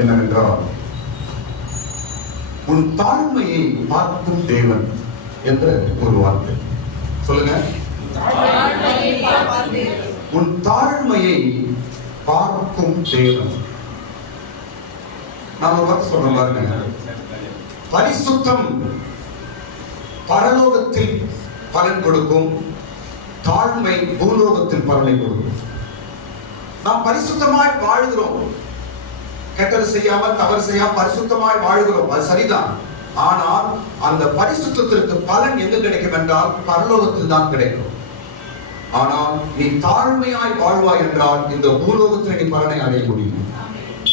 என்னவென்றால், உன் தாழ்மையை பார்க்கும் தேவன் என்ற ஒரு வார்த்தை. சொல்லுங்க, உன் தாழ்மையை பார்க்கும் தேவன். நான் ஒரு வார்த்தை சொல்றேன் பாருங்க. பரிசுத்தம் பரலோகத்தில் பலன் கொடுக்கும், தாழ்மை பூலோகத்தில் பலனை கொடுக்கும். நாம் பரிசுத்தமாய் வாழ்கிறோம், கெட்டது செய்யாமல் தவறு செய்யாமல் பரிசுத்தமாய் வாழ்கிறோம், அது சரிதான். ஆனால் அந்த பரிசுத்தத்திற்கு பலன் எங்கு கிடைக்கும் என்றால் பரலோகத்தில் தான் கிடைக்கும். ஆனால் நீ தாழ்மையாய் வாழ்வாய் என்றால் இந்த பூலோகத்தில் நீ பலனை அடைய முடியும்.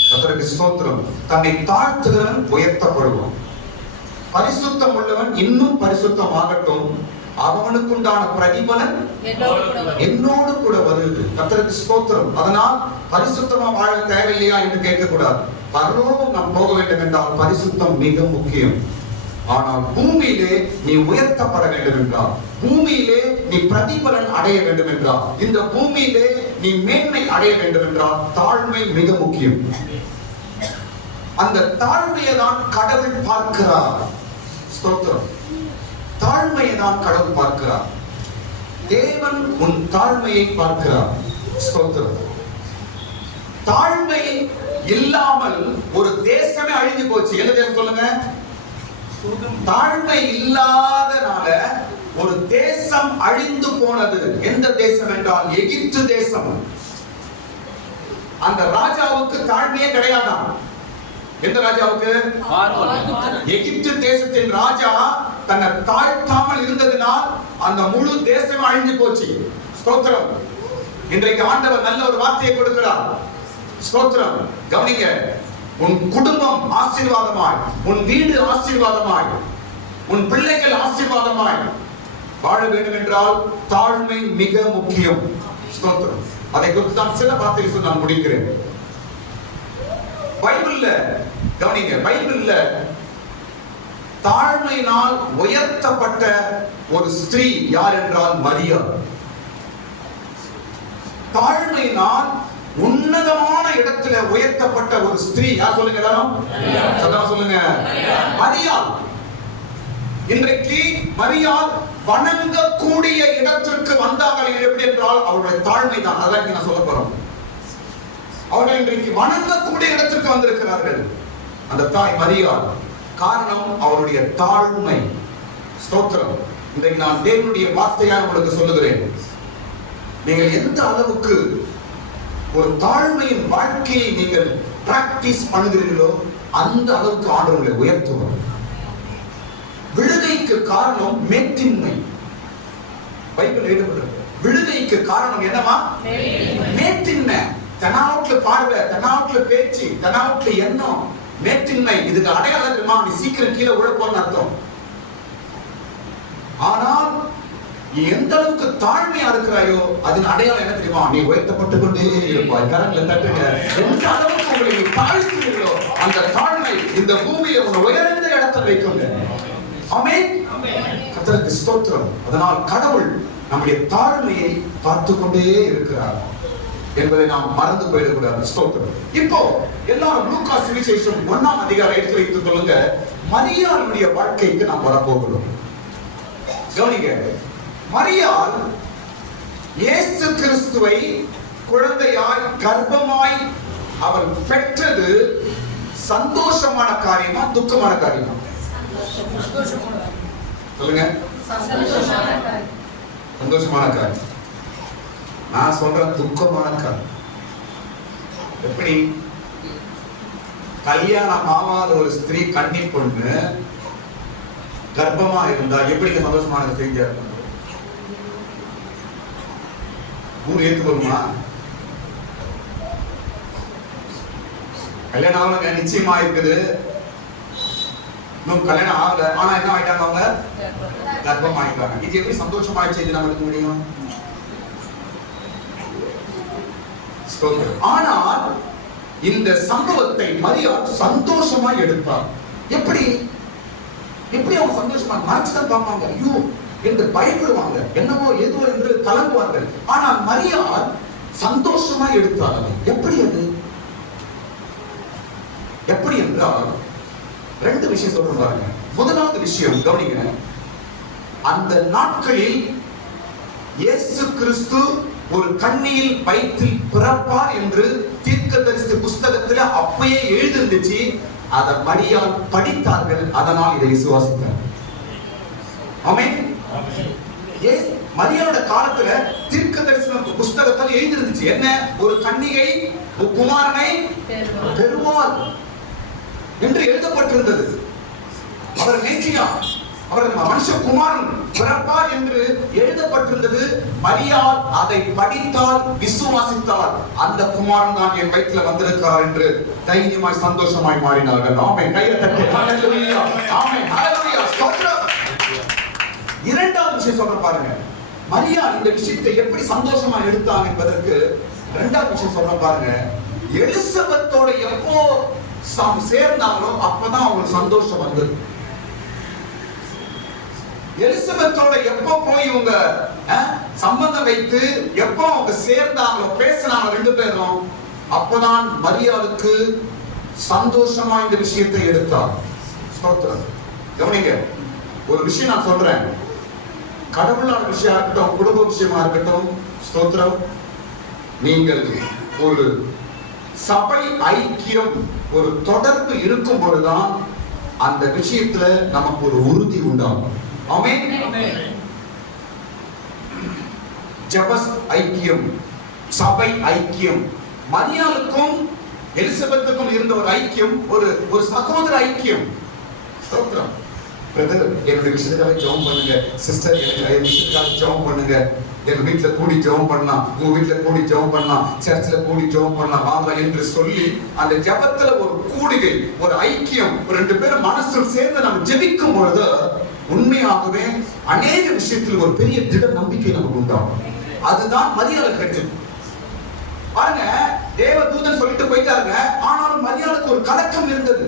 கர்த்தருக்கு ஸ்தோத்திரம். தன்னை தாழ்த்துகிறவன் உயர்த்தப்படுவான். பரிசுத்தம் உள்ளவன் இன்னும் பரிசுத்தமாகட்டும், அவனுக்குண்டான பிரதிபலன் என்னோடு கூட வருது. கர்த்தருக்கு ஸ்தோத்திரம். அதனால் பரிசுத்தமா வாழ தேவையில்லையா என்று கேட்கக்கூடாது. பரலோகம் நாம் போக வேண்டும் என்றால் பரிசுத்தம் மிக முக்கியம். ஆனால் பூமியிலே நீ உயர்த்தப்பட வேண்டும் என்றால், பூமியிலே நீ பிரதிபலன் அடைய வேண்டும் என்றால், இந்த பூமியிலே நீ மேன்மை அடைய வேண்டும் என்றால் தாழ்மை மிக முக்கியம். அந்த தாழ்மையை தான் கடவுள் பார்க்கிறார். ஸ்தோத்திரம். தாழ்மையை தான் கடவுள் பார்க்கிறார். தேவன் உன் தாழ்மையை பார்க்கிறார். ஸ்தோத்திரம். தாழ்மை இல்லாமல் ஒரு தேசமே அழிஞ்சு போச்சு. என்ன தேசம் சொல்லுங்க? தாழ்மை இல்லாதனால ஒரு தேசம் அழிந்து போனது. எந்த தேசம் என்றால் எகிப்து தேசம். அந்த ராஜாவுக்கு தாழ்மையே கிடையாதான். எந்த ராஜாவுக்கு? எகிப்து தேசத்தின் ராஜா தன்னை தாழ்த்தாமல் இருந்ததினால் அந்த முழு தேசம் அழிந்து போச்சு. ஸ்தோத்திரம். இன்றைக்கு ஆண்டவர் நல்ல ஒரு வார்த்தையை கொடுக்கிறார். ஸ்தோத்திரம். கவனிங்க, உன் குடும்பம் ஆசீர்வாதமாய், உன் வீடு ஆசீர்வாதமாய், உன் பிள்ளைகள் ஆசீர்வாதமாய் வாழ வேண்டும் என்றால் தாழ்மை மிக முக்கியம். ஸ்தோத்திரம். அதை குறித்து நான் சில வார்த்தைகளை சொல்லி நான் முடிக்கிறேன். பைபிள்ல கவனிங்க, பைபிள்ல தாழ்மையினால் உயர்த்தப்பட்ட ஒரு ஸ்திரீ யார் என்றால் மரியா. தாழ்மையினால் உன்னதமான இடத்துல உயர்த்தப்பட்ட ஒரு ஸ்திரீ யார் சொல்லுங்க எல்லாரும்? சத்தமா சொல்லுங்க. மரியாள். இன்றைக்கு மரியாள் வணங்கக்கூடிய இடத்திற்கு வந்தார்கள். எப்படி என்றால் அவருடைய தாழ்மை தான். அதான் நான் சொல்ல போறோம். அவர்கள் இன்றைக்கு வணங்கக்கூடிய இடத்திற்கு வந்திருக்கிறார்கள். அந்த தாய் மரியாள். காரணம் அவருடைய தாழ்மை. ஸ்தோத்திரம். இன்றைக்கு நான் தேவனுடைய வார்த்தையாக உங்களுக்கு சொல்லுகிறேன். நீங்கள் எந்த அளவுக்கு ஒரு தாழ்மையின் வாழ்க்கையை நீங்கள் பிராக்டிஸ் பண்ணுகிறீர்களோ அந்த அளவுக்கு ஆண்டவர்களை உயர்த்துவார். விழுகைக்கு காரணம் மேட்டின்மை. பைபிள் எழுதப்பட்டிருக்கு. விழுகைக்கு காரணம் என்னவா? மேட்டின்மை. தனாவுட்ல பார்வை, தனாவுட்ல பேச்சு, தனாவுட்ல எண்ணம், மேட்டின்மை. இதுக்கு அடையாளம் தெரியுமா? நீ சீக்கிரம் கீழே உழப்போன்னு அர்த்தம். ஆனால் நீ எந்த அளவுக்கு தாழ்மையா இருக்கிறாயோ அதன் அடையாளம் என்ன தெரியுமா? நீ உயர்த்தப்பட்டு கொண்டே இருப்பாய். கரங்களை தட்டுங்க. எந்த அளவுக்கு உங்களை நீ தாழ்த்துகிறீர்களோ அந்த தாழ்மை இந்த பூமியில உன்னை உயர்ந்த இடத்தில் வைக்குங்க. ஆமென். கர்த்தருக்கு ஸ்தோத்திரம். அதனால் கடவுள் நம்முடைய தாழ்மையை பார்த்து கொண்டே இருக்கிறார் என்பதை நாம் மறந்து போயிடக்கூடாது. ஸ்தோத்திரம். இப்போ எல்லாரும் லூக்கா சுவிசேஷம் 1ஆம் அதிகாரம் எடுத்து வைத்துக் கொள்ளுங்க. மரியாளுடைய வாழ்க்கைக்கு நாம் வரப்போகிறோம். கவனிங்க. மரியாள் இயேசு கிறிஸ்துவை குழந்தையாய் கர்ப்பமாய் அவள் பெற்றது சந்தோஷமான காரியமா துக்கமான காரியமா? சொல்லுங்க. சந்தோஷமான காரியம். நான் சொல்றேன் துக்கமான காரியம். எப்படி? கல்யாணம் ஆகாத ஒரு ஸ்திரீ கன்னி பொண்ணு கர்ப்பமா இருந்தா எப்படி சந்தோஷமான செய்தியா இருக்கும்? ஊர் ஏற்றுக்கொள்ளுமா? கல்யாணம் ஆகல, நிச்சயமா இருக்குது, இன்னும் கல்யாணம் ஆகல, ஆனா என்ன ஆயிட்டாங்க? அவங்க கர்ப்பம் ஆயிட்டாங்க. இது எப்படி சந்தோஷமான செய்தி நம்ம எடுக்க முடியும்? ஆனால் இந்த சம்பவத்தை மரியாள் சந்தோஷமா எடுத்தார். எப்படி? எப்படி அவங்க சந்தோஷமா மறைச்சுதான் பார்ப்பாங்க, ஐயோ என்று பயப்படுவாங்க, என்னவோ ஏதோ என்று கலங்குவார்கள். ஆனால் மரியாள் சந்தோஷமா எடுத்தார். எப்படி? அது எப்படி என்றால் 2 விஷயம் சொல்றேன் பாருங்க. முதலாவது விஷயம் கவனிங்க. அந்த நாட்களில் இயேசு கிறிஸ்து ஒரு கன்னியில் வயிற்றில் பிறப்பார் என்று தீர்க்கதரிசி புஸ்தகத்தில் அப்பயே எழுதிருந்துச்சு. அதை மரியாள் படித்தார்கள், அதனால் இதை விசுவாசித்தார். ஆமென். மரியாளோட காலத்துல தீர்க்கதரிசன புஸ்தகத்தில் எழுதிருந்துச்சு என்ன? ஒரு கன்னிகை குமாரனை பெறுவார் என்று எழுதப்பட்டிருந்தது. அவர் மேசியா, அவர் மனுஷகுமாரன் பிறப்பார் என்று எழுதப்பட்டிருந்தது. மரியாள் அதை படித்தால், விசுவாசித்தால், அந்த குமாரன் தான் என் வயிற்றில் வந்திருக்கிறார் என்று தைரியமாய் சந்தோஷமாய் மாறினார்கள். ஆமென். கையை தட்டி ஹல்லேலூயா. ஆமென். ஹல்லேலூயா. ஸ்தோத்திரம். இரண்டாவது விஷயம் சொல்ற பாருங்க. மரியாள் இந்த விஷயத்தை எப்படி சந்தோஷமா எடுத்தாங்க என்பதற்கு 2வது விஷயம் சொல்ற பாருங்க. எலிசபெத்தோட எப்போ சேர்ந்தாங்களோ அப்பதான் அவங்களுக்கு சந்தோஷம் வந்தது. எலிசபெத்தோட எப்போ போய் இவங்க சம்பந்தம் வைத்து எப்போ அவங்க சேர்ந்தாங்களோ, பேசினாங்க 2 பேரும், அப்பதான் மரியாளுக்கு சந்தோஷமா இந்த விஷயத்தை எடுத்தார். ஸ்தோத்திரம். கவனிங்க, ஒரு விஷயம் நான் சொல்றேன். கடவுளான விஷயமா இருக்கட்டும், குடும்ப விஷயமா இருக்கட்டும், ஸ்தோத்திரம், நீங்கள் ஒரு சபை ஐக்கியம், ஒரு தொடர்பு இருக்கும் பொழுதுதான் அந்த விஷயத்துல நமக்கு ஒரு உறுதி உண்டாகும். ஆமென். ஜெபஸ் ஐக்கியம், சபை ஐக்கியம், மரியாளுக்கும் எலிசபெத்துக்கும் இருந்த ஒரு ஐக்கியம், ஒரு சகோதர ஐக்கியம். ஸ்தோத்திரம். பிரதர், என்னுடைய விஷயத்துக்காக ஜெபம் பண்ணுங்க. சிஸ்டர், எனக்கு விஷயத்துக்காக ஜெபம் பண்ணுங்க. எங்க வீட்டுல கூடி ஜெபம் பண்ணலாம், உங்க வீட்டுல கூடி ஜெபம் பண்ணலாம், சர்ச்சில் கூடி ஜெபம் பண்ணலாம் வாங்க என்று சொல்லி அந்த ஜெபத்துல ஒரு கூடிகை, ஒரு ஐக்கியம், ஒரு 2 பேரும் மனசில் சேர்ந்து நம்ம ஜெபிக்கும் பொழுது உண்மையாகவே அநேக விஷயத்தில் ஒரு பெரிய திட நம்பிக்கை நமக்கு உண்டாகும். அதுதான் மரியாளுக்கு கிடைச்சது. பாருங்க, தேவ தூதன் சொல்லிட்டு போயிட்டாருங்க. ஆனாலும் மரியாளுக்கு ஒரு கலக்கம் இருந்தது.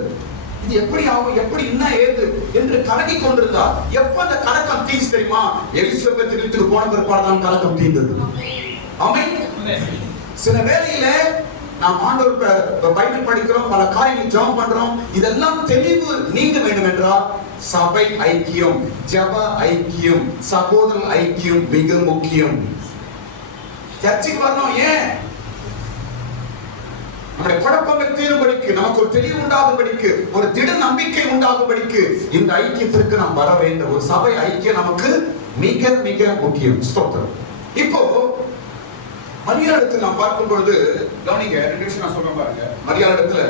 இது எப்படி ஆகும், எப்படி என்ன ஏது என்று கலக்கி கொண்டிருந்தார். எப்ப அந்த கலக்கம் தீர்ந்து தெரியுமா? எலிசபெத் வீட்டுக்கு போன பிற்பாடு தான் கலக்கம் தீர்ந்தது. ஆமென். சில வேளையில நாம் ஆண்டவர் பைபிள் படிக்கிறோம், பல காரியங்களை ஜெபம் பண்றோம், இதெல்லாம் தெளிவு நீங்க வேண்டும் என்றால் சபை ஐக்கியம், ஜெப ஐக்கியம், சகோதர ஐக்கியம் மிக முக்கியம். சர்ச்சுக்கு வரணும். ஏன்? நம்முடைய குழப்பங்கள் தீரும்படிக்கு, நமக்கு ஒரு தெளிவு உண்டாகும்படிக்கு, ஒரு திட நம்பிக்கை உண்டாகும்படிக்கு இந்த ஐக்கியத்திற்கு நாம் வர வேண்டும். ஒரு சபை ஐக்கியம் நமக்கு மிக மிக முக்கியம். ஸ்தோத்திரம். இப்போ மரியாளிடத்தில் நாம் பார்க்கும் பொழுது கவனிங்க, 2 விஷயம் நான் சொல்றேன் பாருங்க. மரியாளிடத்துல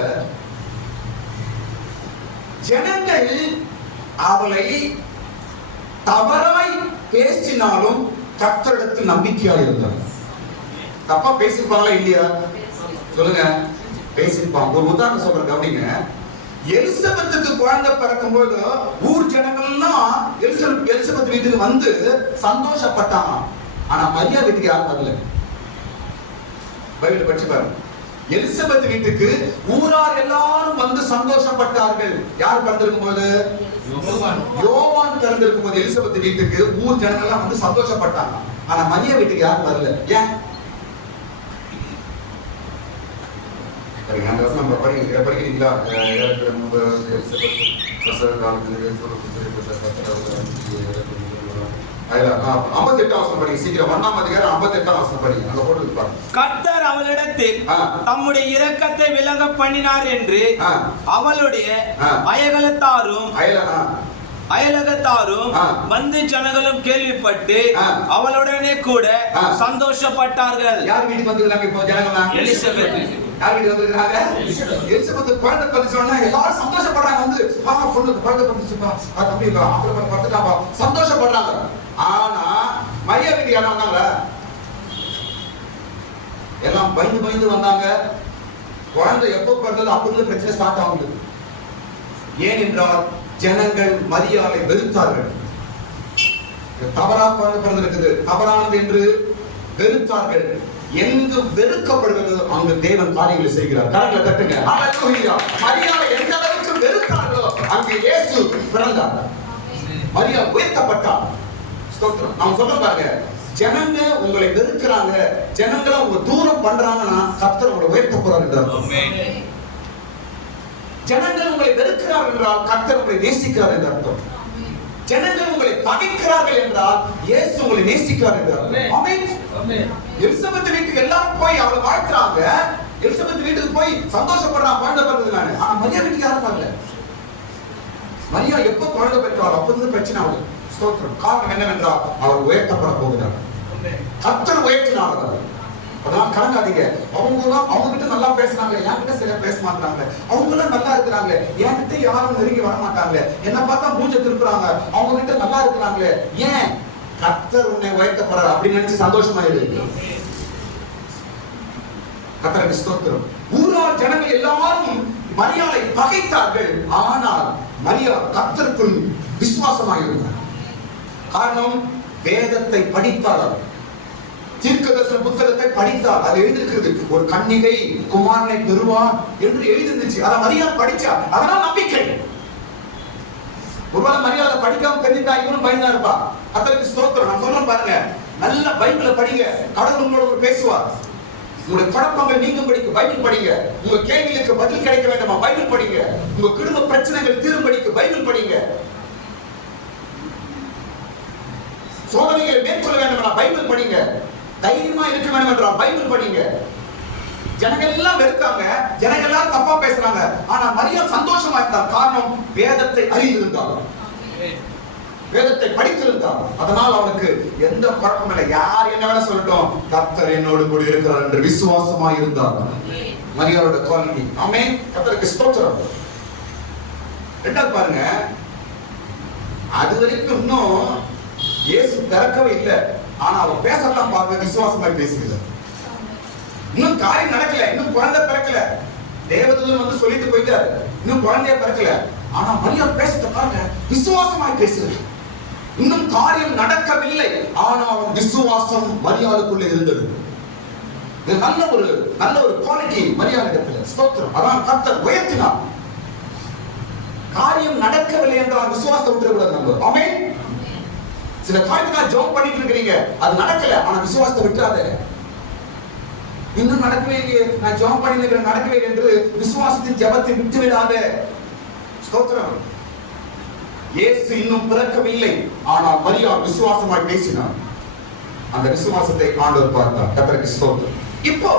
ஜனங்கள் அவளை தவறாய் பேசினாலும் கர்த்தரிடத்தில் நம்பிக்கையா இருந்தார். தப்பா பேசிருப்பாங்களா இல்லையா? சொல்லுங்க. பேசிருப்பாங்க. ஒரு உதாரணம் சொல்றேன் கவனிங்க. எலிசபெத்துக்கு குழந்தை பிறக்கும் போது ஊர் ஜனங்கள் எல்லாம் எலிசபெத் வீட்டுக்கு வந்து சந்தோஷப்பட்டாங்க. ஆனா மரியா வீட்டுக்கு யாரும் வரல. பைபிள் படிச்சு பாருங்க. எலிசபெத் வீட்டுக்கு ஊரார் எல்லாரும் வந்து சந்தோஷப்பட்டார்கள். யார் பிறந்திருக்கும் போது? யோவான் பிறந்திருக்கும் போது எலிசபெத் வீட்டுக்கு ஊர் ஜனங்கள் எல்லாம் வந்து சந்தோஷப்பட்டாங்க. ஆனா மரியா வீட்டுக்கு யாரும் வரல. ஏன்? நம்ம படிக்கிறீங்களா? 58 படிங்க சீக்கிரம். 1ஆம் அதிகாரம் 58 படிங்க. அங்க போட்டு கர்த்தர் அவளிடத்தில் தம்முடைய இரக்கத்தை விளங்க பண்ணினார் என்று அவளுடைய அயலகத்தாரும் வந்து ஜனங்களும் கேள்விப்பட்டு அவளுடனே கூட சந்தோஷப்பட்டார்கள். யார் வீட்டுக்கு வந்திருக்காங்க இப்போ ஜனங்களா? எலிசபெத். யார் வீட்டுக்கு வந்திருக்காங்க? எலிசபெத் குழந்தை பிறந்துச்சோன்னா எல்லாரும் சந்தோஷப்படுறாங்க. வந்து பொண்ணு குழந்தை பிறந்துச்சுப்பா, தம்பி அப்புறம் பிறந்துட்டாப்பா, சந்தோஷப்படுறாங்க. ஆனா மரியா வீட்டுக்கு யாரும் வந்தாங்க? எல்லாம் பயந்து வந்தாங்க. குழந்தை எப்போ பிறந்தது அப்படி பிரச்சனை ஸ்டார்ட் ஆகுது. ஏனென்றால் ஜனங்கள் மரியாதை வெறுத்தார்கள். தவறா குழந்தை பிறந்திருக்குது, தவறானது என்று வெறுத்தார்கள். எங்கு வெறுக்கப்படுகிறது அங்கு தேவன் காரியங்களை செய்கிறார். கரங்களை தட்டுங்க. ஹல்லேலூயா. மரியாதை எந்த அளவுக்கு வெறுத்தார்களோ அங்கு இயேசு பிறந்தார். மரியா உயர்த்தப்பட்டார். ஸ்தோத்திரம். நான் சொல்றேன் பாருங்க, ஜனங்க உங்களை வெறுக்கிறாங்க, ஜனங்களை உங்க தூரம் பண்றாங்கன்னா கர்த்தர் உங்களை உயர்த்த போறார் என்றார். ஜனங்கள் உங்களை வெறுக்கிறார்கள் என்றால் கர்த்தர் உங்களை நேசிக்கிறார் என்று அர்த்தம். ஜனங்கள் உங்களை பகைக்கிறார்கள் என்றால் இயேசு உங்களை நேசிக்கிறார் என்று அர்த்தம். ஆமென். எலிசபெத் வீட்டுக்கு எல்லாரும் போய் அவளை வாழ்த்துறாங்க. எலிசபெத் வீட்டுக்கு போய் சந்தோஷப்படுறான் குழந்தை பிறந்ததுனால. ஆனா மரியா வீட்டுக்கு யாரும் வரல. மரியா எப்ப குழந்தை பெற்றால் அப்போது பிரச்சனை ஆகுது. ஸ்தோத்திரம். காரணம் என்னவென்றால் அவர் உயர்த்தப்பட போகிறார். கர்த்தர் உயர்த்தினார். அதெல்லாம் கலங்காதீங்க. அவங்க கிட்ட நல்லா பேசுறாங்களே, என்கிட்ட சில பேச மாட்டாங்க. அவங்க எல்லாம் நல்லா இருக்கிறாங்களே, என்கிட்ட யாரும் நெருங்கி வர மாட்டாங்களே, என்ன பார்த்தா மூஞ்ச திருப்புறாங்க. அவங்க கிட்ட நல்லா இருக்கிறாங்களே, ஏன்? கர்த்தர் உன்னை உயர்த்தப்படுறார் அப்படின்னு நினைச்சு சந்தோஷமா இருக்கு. கர்த்தருக்கு ஸ்தோத்திரம். ஊரார் ஜனங்கள் எல்லாரும் மரியாதை பகைத்தார்கள். ஆனால் மரியா கர்த்தருக்குள் விசுவாசமாக இருந்தார். காரணம், வேதத்தை படித்தார். தீர்க்கதரிசன புத்தகத்தை படித்தார். அது எழுதிருக்கிறது, ஒரு கன்னிகை குமாரனை பெறுவார் என்று எழுதிருந்துச்சு. அதை மரியா படிச்சா, அதனால் நம்பிக்கை. ஒருவேளை மரியா அதை படிக்காம தெரிஞ்சுட்டா இவனும் பயந்தா இருப்பா. கர்த்தருக்கு ஸ்தோத்திரம். நான் சொல்றேன் பாருங்க, நல்ல பைபிளை படிங்க. கடவுள் உங்களோட பேசுவார். உங்களுடைய குழப்பங்கள் நீங்கும் படிக்க பைபிள் படிங்க. உங்க கேள்விகளுக்கு பதில் கிடைக்க வேண்டுமா, பைபிள் படிங்க. உங்க குடும்ப பிரச்சனைகள் தீரும்படிக்கு பைபிள் படிங்க. சோதனைகளை மேற்கொள்ள வேண்டும், பைபிள் படிங்க. தைரியமா இருக்க வேண்டும் என்றால் பைபிள் படிங்க. ஜனங்கள் எல்லாம் வெறுத்தாங்க, ஜனங்கள் எல்லாம் தப்பா பேசுறாங்க. ஆனா மரியா சந்தோஷமா இருந்தார். காரணம், வேதத்தை அறிந்திருந்தார், வேதத்தை படித்திருந்தார். அதனால் அவனுக்கு எந்த குழப்பம் இல்லை. யார் என்ன வேணா சொல்லட்டும், கர்த்தர் என்னோடு கூட இருக்கிறார் என்று விசுவாசமா இருந்தார். மரியாவோட குவாலிட்டி. ஆமென். கர்த்தருக்கு ஸ்தோத்திரம். ரெண்டாவது பாருங்க, அது வரைக்கும் இன்னும் இயேசு பிறக்கவே இல்லை. ஆனா அவ பேசத்தான் பாருங்க, விசுவாசமா பேசுகிறார். இன்னும் காரியம் நடக்கல, இன்னும் குழந்தை பிறக்கல. தேவதூதன் வந்து சொல்லிட்டு போயிட்டாரு, இன்னும் குழந்தைய பிறக்கல. ஆனா மரியா பேசத்த பாருங்க, விசுவாசமாய் பேசுகிறார். இன்னும் காரியம் நடக்கவில்லை, ஆனாலும் விசுவாசம் மரியாளுக்குள்ள இருந்தது. இது நல்ல ஒரு குவாலிட்டி மரியாளிடத்தில். ஸ்தோத்திரம். அதான் கர்த்தர் உயர்த்தினார். காரியம் நடக்கவில்லை என்றால் விசுவாசத்தை விட்டுறக்கூடாது நம்ம. ஆமென். சில காரியத்துக்காக ஜெபம் பண்ணிட்டு இருக்கிறீங்க, அது நடக்கல, ஆனா விசுவாசத்தை விட்டுறாத. இன்னும் நடக்கவே இல்லையே, நான் ஜெபம் பண்ணிட்டு நடக்கவே என்று விசுவாசத்தின் ஜெபத்தை விட்டு விடாத. ஸ்தோத்திரம். இயேசு இன்னும் பிறக்கவில்லை, ஆனால் மரியா விசுவாசமாய் பேசினார். அந்த விசுவாசத்தை ஆண்டவர் பார்த்தார். கர்த்தருக்கு ஸ்தோத்திரம். இப்போ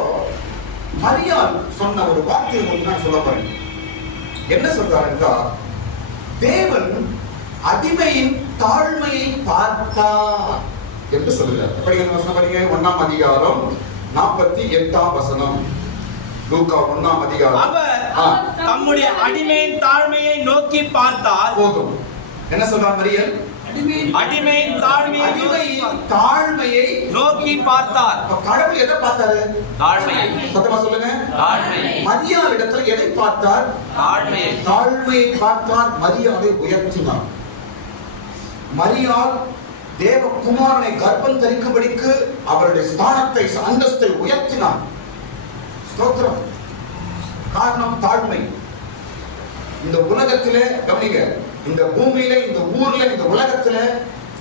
மரியா சொன்ன ஒரு வார்த்தையை மட்டும் நான் சொல்ல போறேன். என்ன சொல்றாரு என்றால், தேவன் அடிமையின் தாழ்மையை பார்த்தார் என்று சொல்லுகிறார். படிங்க வசனம் படிங்க. 1ஆம் அதிகாரம் 48ஆம் வசனம். லூக்கா 1ஆம் அதிகாரம். அவர் தம்முடைய அடிமையின் தாழ்மையை நோக்கி பார்த்தார். போதும். என்ன சொல்றார் மரியல்? அடிமையின் தாழ்மையை நோக்கி பார்த்தார். கடவுள் எதை பார்த்தாரு? தாழ்மையை. சத்தமா சொல்லுங்க. தாழ்மையை. மரியாளிடத்துல எதை பார்த்தார்? தாழ்மையை. தாழ்மையை பார்த்தார். மரியாதை உயர்த்தினார். மரியாள் தேவகுமாரனை கர்ப்பம் தரிக்கும்படிக்கு அவருடைய ஸ்தானத்தை அந்தஸ்தை உயர்த்தினார். ஸ்தோத்திரம். காரணம் தாழ்மை. இந்த உலகத்திலே கவனிங்க, இந்த பூமியில, இந்த ஊர்ல, இந்த உலகத்துல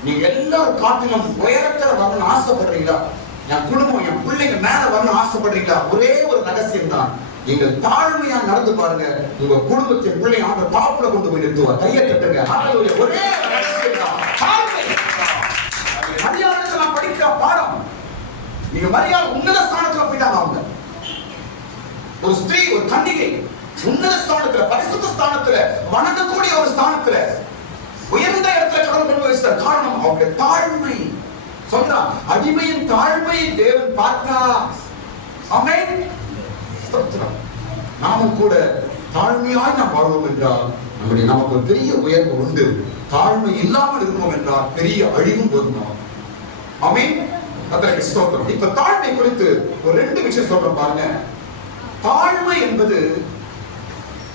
நீங்க எல்லாரும் காட்டிலும் உயரத்துல வரணும்னு ஆசைப்படுறீங்களா? என் குடும்பம், என் பிள்ளைங்க மேல வரணும்னு ஆசைப்படுறீங்களா? ஒரே ஒரு ரகசியம் தான், நீங்க தாழ்மையா நடந்து பாருங்க, உங்க குடும்பத்தின் பிள்ளைங்க அந்த டாப்ல கொண்டு போய் நிறுத்துவார். கையை கட்டுங்க. ஒரே ரகசியம் தான் தாழ்மை. மரியாதை நான் படிக்கிற பாடம். நீங்க மரியாதை உன்னத ஸ்தானத்துல போயிட்டாங்க. அவங்க ஒரு ஸ்திரீ, ஒரு கன்னிகை, உன்னத ஸ்தானத்துல, பரிசுத்த ஸ்தானத்துல, வணங்கக்கூடிய ஒரு ஸ்தானத்துல, உயர்ந்த இடத்துல கடவுள் கொண்டு வச்சார். காரணம் அவருடைய தாழ்மை. சொல்றான், அடிமையின் தாழ்மையை தேவன் பார்த்தார். ஆமென். ஸ்தோத்திரம். நாமும் கூட தாழ்மையாய் நாம் வாழ்வோம் என்றால் நமக்கு ஒரு பெரிய உயர்வு உண்டு. தாழ்மை இல்லாமல் இருப்போம் என்றால் பெரிய அழிவும் வரும். ஆமென். கர்த்தருக்கு ஸ்தோத்திரம். இப்ப தாழ்மை குறித்து ஒரு 2 விஷயம் சொல்றேன் பாருங்க. தாழ்மை என்பது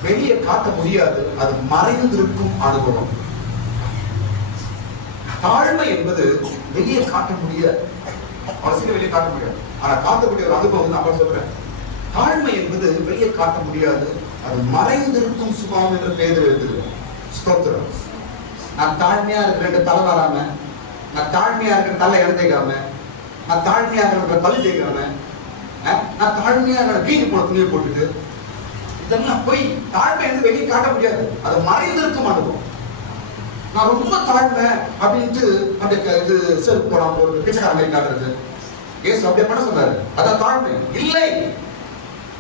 வெளியே காட்ட முடியாது, அது மறைந்திருக்கும் அனுபவம். தாழ்மை என்பது வெளியே காட்ட முடியாது, அவசியம் வெளியே காட்ட முடியாது, ஆனா காட்டக்கூடிய ஒரு அனுபவம் தான் சொல்றேன். தாழ்மை என்பது வெளியே காட்ட முடியாது, அது மறைந்திருக்கும் சுபாவம் என்று பேர் எழுதுகிறோம். ஸ்தோத்திரம். நான் தாழ்மையா இருக்கிற தலை வராம, நான் தாழ்மையா இருக்கிற தலை இறந்தைக்காம, நான் தாழ்மையா இருக்கிற பல்லு தேய்க்காம, நான் தாழ்மையா கீழ் போன துணியை போட்டுட்டு, இதெல்லாம் போய் தாழ்மை வந்து வெளியே காட்ட முடியாது, அது மறைந்திருக்கும் அனுபவம். நான் ரொம்ப தாழ்மை அப்படின்ட்டு அந்த இது செருப்பு போடாம போறது, பிச்சைக்கார மாதிரி காட்டுறது, இயேசு அப்படியே பண்ண சொன்னாரு. அதான் தாழ்மை இல்லை.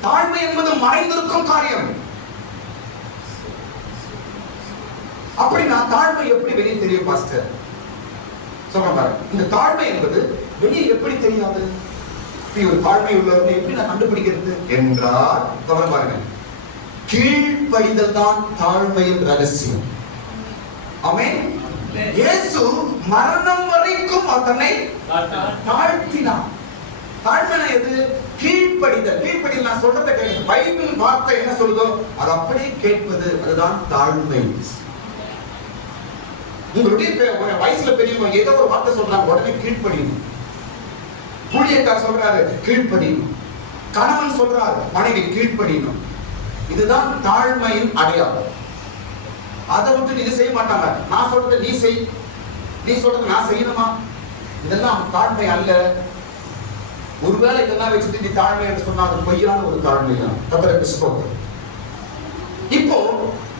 தாழ்மை என்பது மறைந்திருக்கும் காரியம். அப்படின்னா தாழ்மை எப்படி வெளியே தெரியும் பாஸ்டர்? சொல்றேன் பாருங்க. இந்த தாழ்மை என்பது வெளியே எப்படி தெரியாது? நீ ஒரு தாழ்மை உள்ளவர்கள் எப்படி நான் கண்டுபிடிக்கிறது என்றால், சொல்றேன் பாருங்க, கீழ்ப்படிதல் தான் தாழ்மையின் ரகசியம். ஆமென். இயேசு மரணம் வரைக்கும் தன்னை தாழ்த்தினார். தாழ்மை எது? கீழ்ப்படிதல். கீழ்ப்படிதல் நான் சொல்றதை கேட்க, பைபிள் வார்த்தை என்ன சொல்லுதோ அது அப்படியே கேட்பது, அதுதான் தாழ்மை. உங்களுடைய வயசுல பெரியவங்க ஏதோ ஒரு வார்த்தை சொல்றாங்க, உடனே கீழ்ப்படியணும். ஊழியக்காரர் சொல்றாரு கீழ்ப்படியணும், கணவன் சொல்றாரு மனைவி கீழ்ப்படியணும். இதுதான் தாழ்மையின் அடையாளம். அதை விட்டு இது செய்ய மாட்டாங்க. நான் சொல்றதை நீ செய், நீ சொல்றதை நான் செய்யணுமா? இதெல்லாம் தாழ்மை அல்ல. ஒருவேளை இதெல்லாம் வச்சுட்டு நீ தாழ்மை என்று சொன்னா அது பொய்யான ஒரு தாழ்மை தான். கர்த்தருக்கு ஸ்தோத்திரம். இப்போ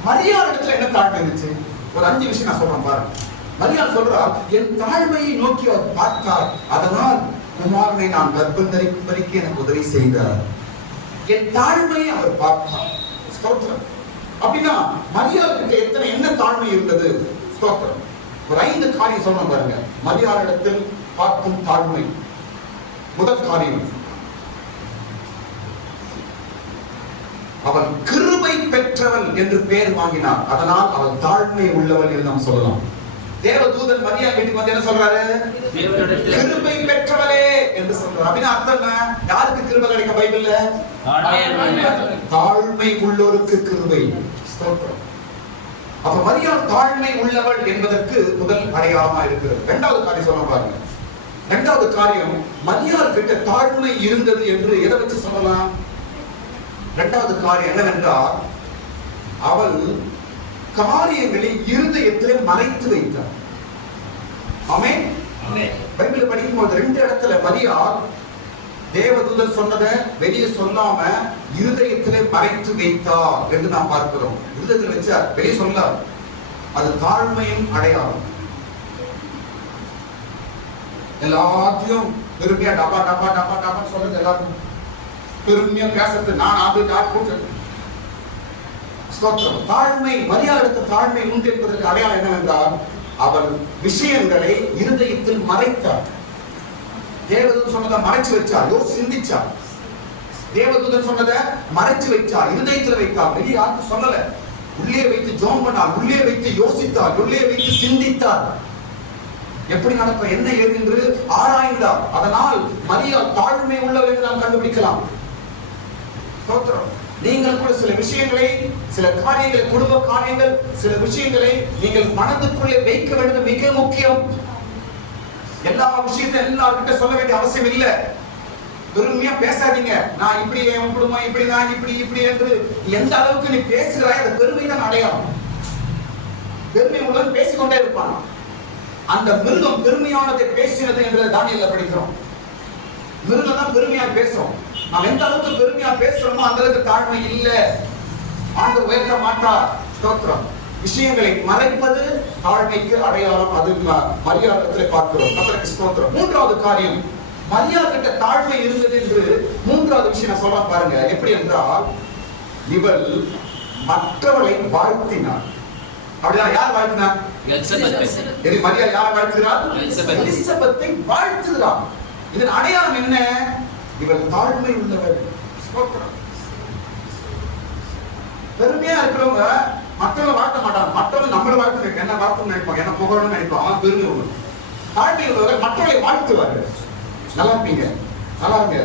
மரியாள் இடத்துல என்ன தாழ்மை இருந்துச்சு? ஒரு 5 விஷயம் நான் சொல்றேன் பாருங்க. மரியாள் சொல்றா, என் தாழ்மையை நோக்கி அவர் பார்த்தார், அதனால் குமாரனை நான் கர்ப்பம் தரிக்கும்படிக்கு எனக்கு உதவி செய்தார். என் தாழ்மையை அவர் பார்த்தார். ஸ்தோத்திரம். அப்படின்னா மரியாள் கிட்ட எத்தனை என்ன தாழ்மை இருந்தது? ஸ்தோத்திரம். ஒரு 5 காரியம் சொல்லணும் பாருங்க. மரியாள் இடத்தில் பார்க்கும் தாழ்மை. முதல் காரியம், அவள் கிருபை பெற்றவள் என்று பெயர் வாங்கினார், அதனால் அவள் தாழ்மை உள்ளவள் என்று நாம் சொல்லலாம். தேவதூதன் மரியாள் வீட்டுக்கு வந்து என்ன சொல்றாரு? கிருபை பெற்றவளே என்று சொல்றார். அப்படின்னா அர்த்தம் என்ன? யாருக்கு கிருபை கிடைக்கும் பைபிள்ல? தாழ்மை உள்ளோருக்கு கிருபை. ஸ்தோத்திரம். அப்ப மரியாள் தாழ்மை உள்ளவள் என்பதற்கு முதல் அடையாளமா இருக்கிறது. இரண்டாவது காரியம் சொல்ல பாருங்க. இரண்டாவது காரியம், மரியாள் கிட்ட தாழ்மை இருந்தது என்று எதை வச்சு சொல்லலாம்? இரண்டாவது காரியம் என்னவென்றால், அவள் காரியங்களை இருதயத்திலே மறைத்து வைத்தார். ஆமென். பைபிள் படிக்கும்போது 2 இடத்துல மரியாள் தேவதூதன் சொன்னதை வெளியே சொல்லாம இருதயத்திலே மறைத்து வைத்தார் என்று நாம் பார்க்கிறோம். இருதயத்தில் வச்சார், வெளியே சொல்லார். அது தாழ்மையின் அடையாளம். எல்லாத்தையும் பெருமையா டப்பா டப்பா டப்பா டப்பா சொல்றது, எல்லாரும் பெருமையா பேசுறது, நான் அது ஸ்தோத்திரம். தாழ்மை, மரியாதை தாழ்மை உண்டு என்பதற்கு அடையாளம் என்னவென்றால், அவள் விஷயங்களை இருதயத்தில் மறைத்தார். தேவதூதன் சொன்னதை மறைச்சு வச்சார், சிந்திச்சார். தேவதூதன் சொன்னதை மறைச்சு வச்சார், இருதயத்தில் வைத்தார், வெளியே யாருக்கும் சொல்லல. உள்ளே வைத்து ஜெபம் பண்ணார், உள்ளே வைத்து யோசித்தார், உள்ளே வைத்து சிந்தித்தார். எப்படி நடக்கும், என்ன ஏது என்று ஆராய்ந்தார். அதனால் மரியாள் தாழ்மை உள்ளவர் என்று நாம் கண்டுபிடிக்கலாம். ஸ்தோத்திரம். நீங்கள் கூட சில விஷயங்களை, சில காரியங்களை, குடும்ப காரியங்கள், சில விஷயங்களை நீங்கள் மனதுக்குள்ளே வைக்க வேண்டியது மிக முக்கியம். எல்லா விஷயத்தையும் எல்லார்கிட்ட சொல்ல வேண்டிய அவசியம் இல்லை. பெருமையா பேசாதீங்க. நான் இப்படி, என் குடும்பம் இப்படி, நான் இப்படி இப்படி என்று எந்த அளவுக்கு நீ பேசுகிறாய், அந்த பெருமை தான் அடையாளம். பெருமை உள்ளவன் பேசிக்கொண்டே இருப்பான். அந்த மிருகம் பெருமையானதை பேசினது என்று தானியேல்ல படிக்கிறோம். மிருகம் தான் பெருமையா பேசும். நாம் எந்த அளவுக்கு பெருமையா பேசுறோமோ அந்த அளவுக்கு தாழ்மை இல்லை. ஆண்டவர் உயர்த்த மாட்டார். ஸ்தோத்திரம். விஷயங்களை மறைப்பது தாழ்மைக்கு அடையாளம். அது மரியாதை பார்க்கிறோம். கர்த்தருக்கு ஸ்தோத்திரம். மூன்றாவது காரியம், மரியாள் கிட்ட தாழ்மை இருந்தது என்று மூன்றாவது விஷயம் நான் சொல்ல பாருங்க. எப்படி என்றால், இவள் மற்றவளை வாழ்த்தினார். அப்படிதான். யார் வாழ்த்தினார்? மரியாள் யாரை வாழ்த்துகிறார்? எலிசபெத்தை வாழ்த்துகிறார். இதன் அடையாளம் என்ன? இவள் தாழ்மை உள்ளவர். பெருமையா இருக்கிறவங்க மற்றவங்க வாழ்த்த மாட்டாங்க. மற்றவங்க நம்மளை வாழ்த்து, என்ன வாழ்த்து நினைப்பாங்க, என்ன புகழணும்னு நினைப்பாங்க. அவன் பெருமை உள்ளவர். தாழ்மை உள்ளவர் மற்றவர்களை வாழ்த்துவார்கள். நல்லா இருப்பீங்க, நல்லா இருங்க,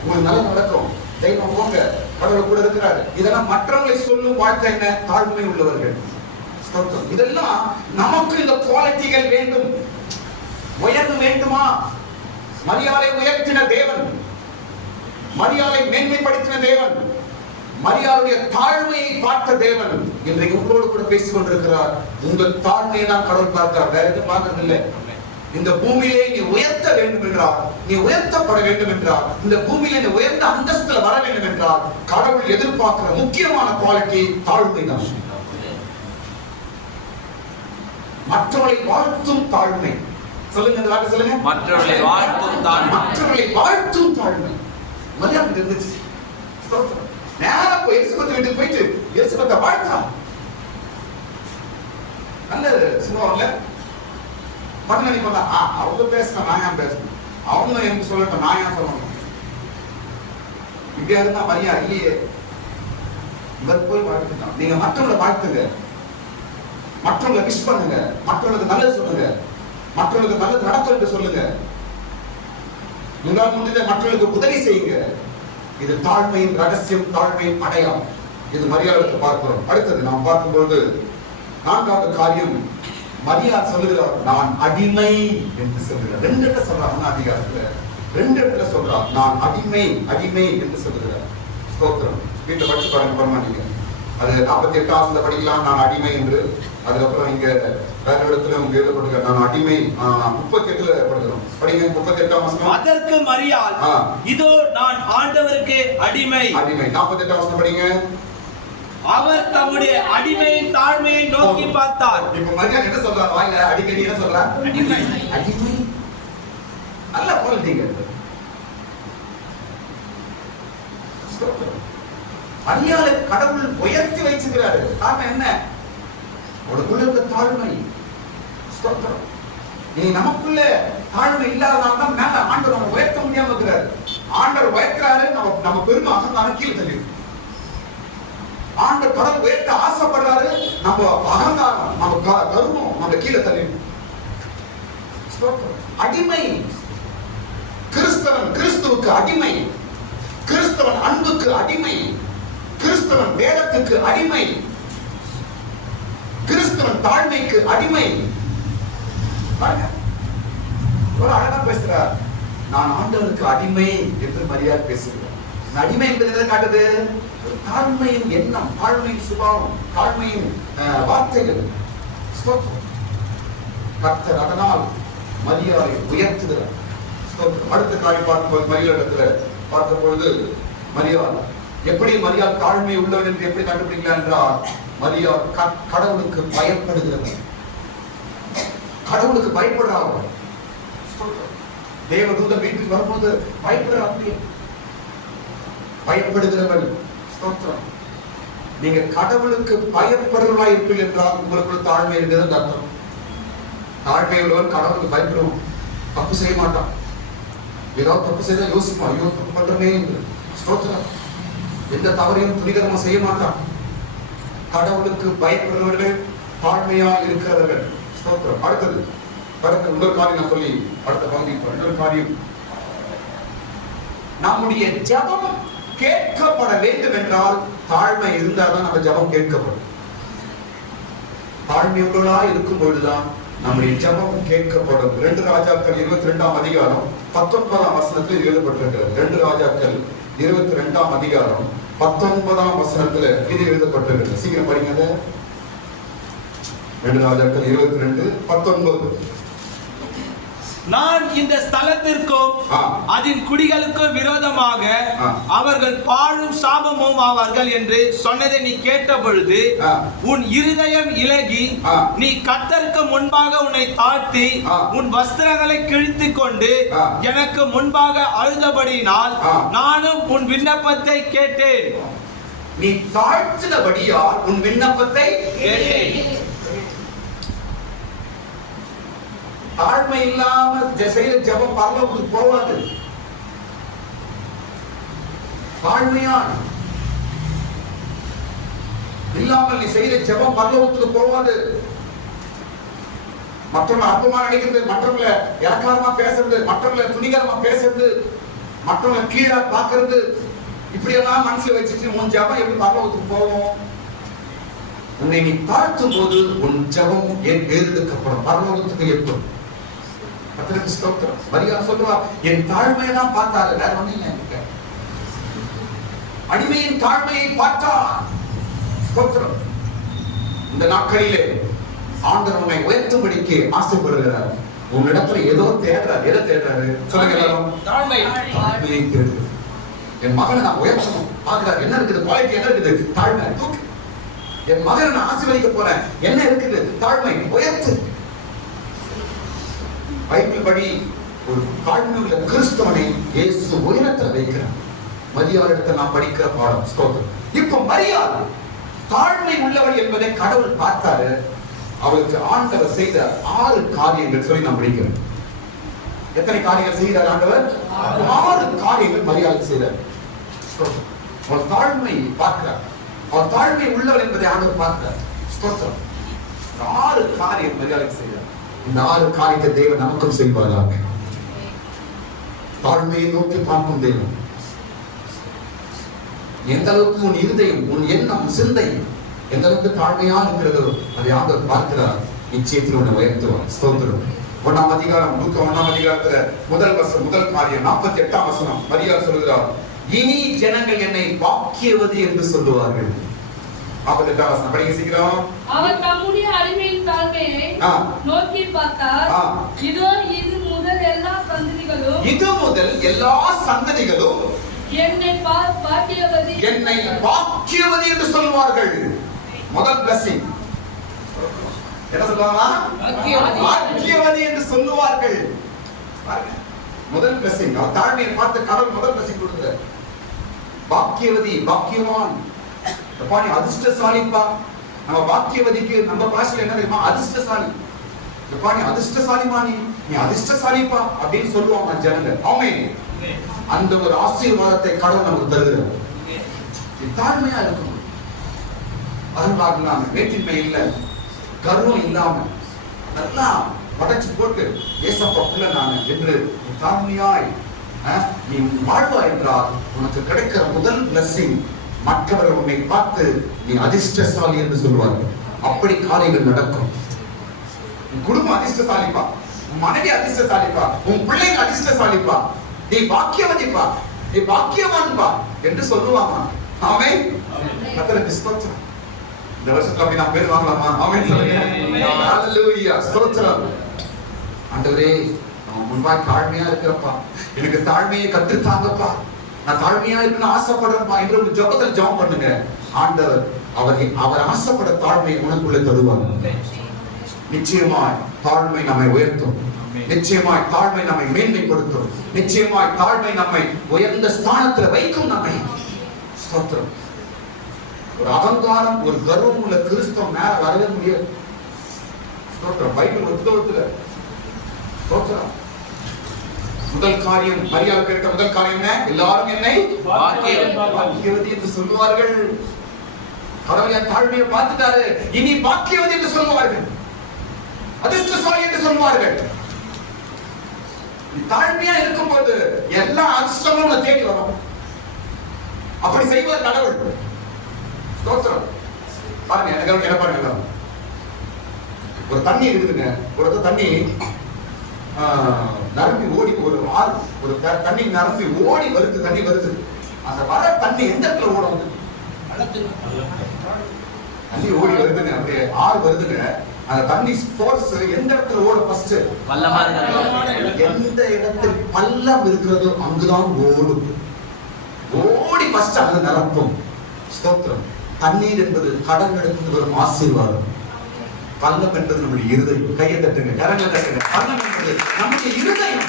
உங்களுக்கு நல்லா நடக்கும், தெய்வம் போங்க, கடவுள் கூட இருக்கிறார். இதெல்லாம் மற்றவங்களை சொல்லும் வாழ்க்கை என்ன? தாழ்மை உள்ளவர்கள். இதெல்லாம் நமக்கு இந்த குவாலிட்டிகள் வேண்டும். உயர்வு வேண்டுமா? மரியாதை உயர்த்தின தேவன், மரியாதை மேன்மைப்படுத்தின தேவன், மரியாதைய தாழ்மையை பார்த்த தேவன் இன்றைக்கு உங்களோடு கூட பேசிக் கொண்டிருக்கிறார். உங்கள் தாழ்மையை தான் கடவுள் பார்க்கிறார், வேற எதுவும் பார்க்கறது இல்லை. இந்த பூமியிலே நீ உயர்த்த வேண்டும் என்றால், நீ உயர்த்தப்பட வேண்டும் என்றால், இந்த பூமியிலே நீ உயர்ந்த அந்தஸ்துல வர வேண்டும் என்றால், கடவுள் எதிர்பார்க்கிற முக்கியமான குவாலிட்டி தாழ்மை தான். மற்றவர்களை வாழ்த்தும் தாழ்மை. சொல்லுங்க, இந்த வார்த்தை சொல்லுங்க. மற்றவர்களை வாழ்த்தும் தாழ்மை. மற்றவர்களை வாழ்த்தும் தாழ்மை. மரியாதை இருந்துச்சு. நேரா போய் எலிசபெத் வீட்டுக்கு போயிட்டு எலிசபெத்தை வாழ்த்தான். நல்ல சும்மாவில் பண்ண நினைப்பா, அவங்க பேசினா நான் ஏன் பேசணும், அவங்க எனக்கு சொல்லட்டும் நான் ஏன் சொல்லணும். இப்படியா இருந்தா மரியா இல்லையே, இவர் போய் வாழ்த்துதான். நீங்க மற்றவங்களை வாழ்த்துங்க, மற்றவங்களை விஷ் பண்ணுங்க, மற்றவங்களுக்கு நல்லது சொல்லுங்க, மற்றவங்களுக்கு நல்லது நடக்கும் என்று சொல்லுங்க, உங்களால் முடிந்த மற்றவர்களுக்கு உதவி செய்யுங்க. இது தாழ்மையின் ரகசியம், தாழ்மையின் அடையாளம். இது மரியாதைக்கு பார்க்கிறோம். அடுத்தது நாம் பார்க்கும்போது 4வது காரியம், மரியா சொல்லுகிறார் நான் அடிமை என்று சொல்கிறார். 2 இடத்துல சொல்றாங்க அதிகாரத்துல, 2 இடத்துல சொல்றார் நான் அடிமை அடிமை என்று சொல்லுகிறார். ஸ்தோத்திரம். வீட்டுல படிச்சு பாருங்க பரமாட்டீங்க. அது 48வது படிக்கலாம் நான் அடிமை என்று. அதுக்கப்புறம் இங்க வேற இடத்துல எழுதப்பட்டிருக்க நான் அடிமை 38ல படிக்கிறோம். படிங்க 38ஆம் வசனம். அதற்கு மரியாள் இதோ நான் ஆண்டவருக்கு அடிமை. அடிமை 48ஆம் வசனம் படிங்க. அவர் தம்முடைய அடிமையின் தாழ்மையை நோக்கி பார்த்தார். இப்ப மரியாள் என்ன சொல்றார்? வாயில அடிக்கடி என்ன சொல்றார்? அடிமை அடிமை. நல்ல குவாலிட்டிங்க. மரியாளை கடவுள் உயர்த்தி வைச்சிருக்கிறாரு. காரணம் என்ன? அவளுக்குள்ள இருக்க தாழ்மை. ஸ்தோத்திரம். நீ நமக்குள்ள தாழ்மை இல்லாததால தான் மேல ஆண்டவர் நம்ம உயர்த்த முடியாம இருக்கிறாரு. ஆண்டவர் உயர்த்துறாரு, நம்ம பெருமை அகங்காரம் கீழே தள்ளிடும். ஆண்டவர் கடவுள் உயர்த்த ஆசைப்படுறாரு, நம்ம அகங்காரம் நம்ம கருமம் நம்ம கீழே தள்ளிடும். அடிமை. கிறிஸ்தவன் கிறிஸ்துவுக்கு அடிமை, கிறிஸ்தவன் அன்புக்கு அடிமை, கிறிஸ்தவன் வேதத்துக்கு அடிமை, கிறிஸ்தவன் தாழ்மைக்கு அடிமை. ஒரு அழகா பேசுறார், நான் ஆண்டவருக்கு அடிமை என்று மரியாதை பேசுகிறார். அடிமை என்பது எதை காட்டுது? தாழ்மையின் எண்ணம், தாழ்மையின் சுபாவம், தாழ்மையின் வார்த்தைகள். கர்த்தர் அதனால் மரியாதை உயர்த்துகிறார். அடுத்த காரியம் பார்க்கும்போது மரியாதை பார்த்த பொழுது மரியாதை எப்படி மரியாதை தாழ்மை உள்ளவன் என்று எப்படி கண்டுபிடிக்கலாம் என்றால், மரியாதை கடவுளுக்கு பயப்படுகிறது. கடவுளுக்கு பயப்படுறாங்க. தேவதூதன் வீட்டுக்கு வரும்போது பயப்படுறாங்க. பயப்படுகிறவள். ஸ்தோத்திரம். நீங்க கடவுளுக்கு பயப்படுறவா இருப்பீர்கள் என்றால் உங்களுக்குள்ள தாழ்மை இருக்கிறது அர்த்தம். தாழ்மை உள்ளவன் கடவுளுக்கு பயப்படுவோம். தப்பு செய்ய மாட்டான். ஏதாவது தப்பு செய்தா யோசிப்பான், ஐயோ தப்பு பண்றமே என்று. ஸ்தோத்திரம். எந்த தவறையும் துணிகரமா செய்ய மாட்டான். கடவுளுக்கு பயப்படுறவர்கள் தாழ்மையா இருக்கிறவர்கள். ஸ்தோத்திரம். அடுத்தது இன்னொரு காரியம் நான் சொல்லி அடுத்த பகுதி. இன்னொரு காரியம், நம்முடைய ஜெபம் கேட்கப்பட வேண்டும் என்றால் தாழ்மை இருந்தால்தான் நம்ம ஜெபம் கேட்கப்படும். தாழ்மையுள்ளா இருக்கும் பொழுதுதான் நம்முடைய ஜெபம் கேட்கப்படும். 2 ராஜாக்கள் 22ஆம் அதிகாரம் 19ஆம் வசனத்தில் எழுதப்பட்டிருக்கிறது. 2 ராஜாக்கள் 22ஆம் அதிகாரம் 19ஆம் வசனத்துல இது எழுதப்பட்டிருக்கிறது. சீக்கிரம் படிங்க. 2 ராஜாக்கள் 22:19. நான் இந்த ஸ்தலத்திற்கும் அதன் குடிகளுக்கும் விரோதமாக அவர்கள் பாழும் சாபமும் ஆவார்கள் என்று சொன்னதை நீ கேட்ட பொழுது உன் இருதயம் இலகி நீ கர்த்தருக்கு முன்பாக உன்னை தாழ்த்தி உன் வஸ்திரங்களை கிழித்துக் கொண்டு எனக்கு முன்பாக அழுதபடியினால் நானும் உன் விண்ணப்பத்தை கேட்டேன். நீ தாழ்த்தினபடியால் உன் விண்ணப்பத்தை கேட்டேன். தாழ்மை இல்லாம செய்யற ஜெபம் பரலோகத்துக்கு போவாது. தாழ்மையான இல்லாமல் நீ செய்யற ஜெபம் பரலோகத்துக்கு போவாது. மற்றவங்க அற்பமா நினைக்கிறது, மற்றவங்களை இலக்காரமா பேசுறது, மற்றவங்களை துணிகரமா பேசுறது, மற்றவங்களை கீழே பாக்குறது, இப்படி எல்லாம் மனசுல வச்சுட்டு உன் ஜெபம் எப்படி பரலோகத்துக்கு போவோம்? உன்னை நீ தாழ்த்தும் போது உன் ஜெபம் ஏறெடுக்கப்படும், பரலோகத்துக்கு எட்டும். மரியாதை சொல்றா, என் தாழ்மையை தான் பார்த்தாரு, வேற ஒண்ணு இல்லை. அடிமையின் தாழ்மையை பார்த்தார். இந்த நாட்களிலே ஆண்டவர் உன்னை உயர்த்தும்படிக்கு ஆசைப்படுகிறார். உன்னிடத்துல ஏதோ தேடுறாரு. எதை தேடுறாரு சொல்லுங்க எல்லாரும்? தாழ்மையை தேடுறாரு. என் மகனை நான் உயர்த்தணும் பாக்குறாரு. என்ன இருக்குது? குவாலிட்டி என்ன இருக்குது? தாழ்மை. தூக்கு. என் மகனை நான் ஆசீர்வதிக்க போறேன். என்ன இருக்குது? தாழ்மை. உயர்த்து. பைபிள் படி ஒரு தாழ்மை உள்ள கிறிஸ்தவனை இயேசு உயரத்தில் வைக்கிறார். மரியாதை நாம் படிக்கிற பாடம் ஸ்தோத்திரம். இப்ப மரியாதை தாழ்மை உள்ளவள் என்பதை கடவுள் பார்த்தாரு. அவளுக்கு ஆண்டவர் செய்த 6 காரியங்கள் சொல்லி நாம் படிக்கிறோம். எத்தனை காரியங்கள் செய்தார் ஆண்டவர்? 6 காரியங்கள் மரியாதை செய்தார். அவள் தாழ்மை பார்க்கிறார். அவள் தாழ்மை உள்ளவள் என்பதை ஆண்டவர் பார்க்கிறார். ஸ்தோத்திரம். 6 காரியம் மரியாதை செய்தார். இந்த 6 காரியத்தை தேவன் நமக்கும் செய்வாராக. தாழ்மையை நோக்கி பார்க்கும் தேவன். எந்த அளவுக்கு உன் இருதயம், உன் எண்ணம், சிந்தை எந்த அளவுக்கு தாழ்மையா இருக்கிறதோ அதை ஆண்டவர் பார்க்கிறார். நிச்சயத்தில் உன்னை உயர்த்துவார். ஸ்தோத்திரம். 1ஆம் அதிகாரம் 1ஆம் அதிகாரத்துல முதல் காரியம் 48ஆம் வசனம் மரியாதை சொல்கிறார், இனி ஜனங்கள் என்னை பாக்கியவதி என்று சொல்லுவார்கள். 48ஆம் வசனம் படிக்க சீக்கிரம். அவர் தம்முடைய அடிமையின் தாழ்மையை நோக்கி பார்த்தார். இதோ இது முதல் எல்லா சந்ததிகளும் என்னை பாக்கியவதி என்று சொல்வார்கள். முதல் blessing என்ன சொல்லுவாங்களா? பாக்கியவதி என்று சொல்லுவார்கள். முதல் blessing. அவர் தாழ்மையை பார்த்து கடவுள் முதல் blessing கொடுக்கிறார். பாக்கியவதி, பாக்கியவான். அப்பா நீ அதிர்ஷ்டசாலிப்பா. நம்ம பாக்கியவதிக்கு நம்ம பாஷையில என்ன தெரியுமா? அதிர்ஷ்டசாலி. அப்பா நீ அதிர்ஷ்டசாலிமா, நீ அதிர்ஷ்டசாலிப்பா அப்படின்னு சொல்லுவாங்க ஜனங்க. ஆமென். அந்த ஒரு ஆசீர்வாதத்தை கடவுள் நமக்கு தருகிறார். தாழ்மையா இருக்கணும். அகங்காரம் வேற்றின்மை இல்ல, கர்வம் இல்லாம நல்லா படைச்சு போட்டு ஏசப்பா பிள்ளை நான் என்று தாழ்மையாய் நீ வாழ்வா என்றால் உனக்கு கிடைக்கிற முதல் blessing மற்றவர்கள் உன்னை பார்த்து நீ அதிர்ஷ்டசாலி என்று சொல்வார்கள். அப்படி காரியங்கள் நடக்கும். உன் குடும்பம் அதிர்ஷ்டசாலிப்பா, உன் மனைவி அதிர்ஷ்டசாலிப்பா, உன் பிள்ளைங்க அதிர்ஷ்டசாலிப்பா, நீ பாக்கியவதிப்பா, நீ பாக்கியவான்பா என்று சொல்லுவாங்க. ஆமென். கர்த்தருக்கு ஸ்தோத்திரம். இந்த வருஷத்துல அப்படி நான் பேர் வாங்கலாமா? ஆமென். ஹalleluya. ஸ்தோத்திரம். ஆண்டவரே நான் முன்பாய் தாழ்மையா இருக்கிறப்பா, எனக்கு தாழ்மையை கற்றுத்தாங்கப்பா, நான் தாழ்மையா இருக்கணும்னு ஆசைப்படுறேன்ப்பா என்று ஒரு ஜெபத்தில் ஜெபம் பண்ணுங்க. ஆண்டவர் அவர் ஆசைப்பட தாழ்மையை உனக்குள்ளே தருவார். நிச்சயமாய் தாழ்மை நம்மை உயர்த்தும். நிச்சயமாய் தாழ்மை நம்மை மேன்மைப்படுத்தும். நிச்சயமாய் தாழ்மை நம்மை உயர்ந்த ஸ்தானத்தில் வைக்கும். நம்மை ஸ்தோத்திரம். ஒரு அகங்காரம், ஒரு கர்வம் உள்ள கிறிஸ்தவம் மேல வரவே முடியாது. ஸ்தோத்திரம். பைபிள் ஒத்துக்கல. ஸ்தோத்திரம். முதல் காரியம் மரியாதை கேட்ட முதல் காரியம் என்ன? எல்லாரும் என்னை பாக்கியவதி என்று சொல்லுவார்கள். கடவுள் தாழ்மையை பார்த்துட்டாரு. இனி பாக்கியவதி என்று சொல்லுவார்கள், அதிர்ஷ்டசாலி என்று சொல்லுவார்கள். தாழ்மையா இருக்கும்போது எல்லா அதிர்ஷ்டமும் தேடி வரும். அப்படி செய்வது கடவுள். ஸ்தோத்திரம். பாருங்க, எனக்கு என்ன பாருங்க, ஒரு தண்ணி இருக்குதுங்க. ஒரு தண்ணி நரம்பி ஓடி ஒரு தண்ணி நரம்பி ஓடி வருது. தண்ணி வருது. அந்த வர தண்ணி எந்த இடத்துல ஓடும்? தண்ணி ஓடி வருதுங்க, அப்படியே ஆறு வருதுங்க. அந்த தண்ணி ஃபோர்ஸ் எந்த இடத்துல ஓடும்? ஃபர்ஸ்ட் எந்த இடத்தில் பள்ளம் இருக்கிறதோ அங்குதான் ஓடும். ஓடி ஃபர்ஸ்ட் அங்க நிரப்பும். ஸ்தோத்திரம். தண்ணீர் என்பது கடல் எடுத்து வரும் ஆசீர்வாதம். பள்ளம் என்பது நம்முடைய இருதயம். கையை தட்டுங்க, கரங்களை தட்டுங்க. பள்ளம் என்பது நம்முடைய இருதயம்.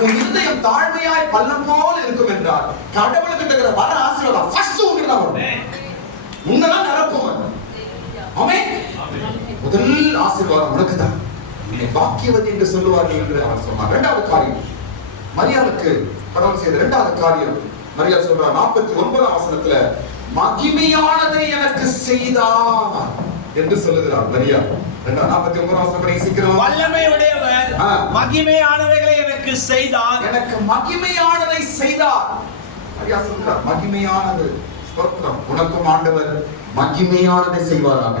உன் இருதயம் தாழ்மையாய் பள்ளம் போல இருக்கும் என்றால் கடவுளுக்கு இருக்கிற வர ஆசீர்வாதம் ஃபர்ஸ்ட் உங்களுக்கு தான் வரும். உன்னதான் நிரப்பும். ஆமென். முதல் ஆசீர்வாதம் உனக்கு தான். பாக்கியவதி என்று சொல்லுவார்கள் என்று அவர் சொன்னார். இரண்டாவது காரியம் மரியாளுக்கு கடவுள் செய்த இரண்டாவது காரியம், மரியாள் சொல்றார் 49ஆம் வசனத்துல, மகிமையானதை எனக்கு செய்தார் என்று சொல்லுகிறார் மரியாள். 49ஆம் வசனம் படிங்க சீக்கிரம். வல்லமையுடையவர் மகிமையானவைகளை எனக்கு செய்தார். எனக்கு மகிமையானதை செய்தார். மரியாள் சொல்றார் மகிமையானது. ஸ்தோத்திரம். உனக்கும் ஆண்டவர் மகிமையானதை செய்வாராக.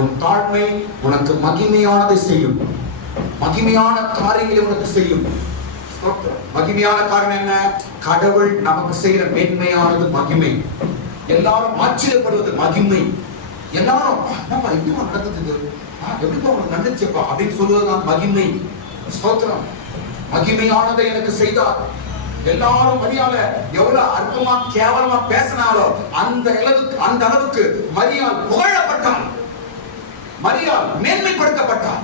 உன் தாழ்மை உனக்கு மகிமையானதை செய்யும். மகிமையான காரியங்களை உனக்கு செய்யும். மகிமையான காரணம் என்ன? கடவுள் நமக்கு செய்யற மேன்மையானது மகிமை. எல்லாரும் ஆச்சரியப்படுவது மகிமை. எல்லாரும் என்னப்பா எப்படிமா நடக்குது, எப்படிப்பா உனக்கு நடந்துச்சுப்பா அப்படின்னு சொல்லுவதுதான் மகிமை. ஸ்தோத்திரம். மகிமையானதை எனக்கு செய்தார். எல்லாரும் மரியாத எவ்வளவு அற்பமா கேவலமா பேசினாலும் அந்த அளவுக்கு மரியாள் புகழப்பட்டாள், மரியாள் மேன்மைப்படுத்தப்பட்டாள்.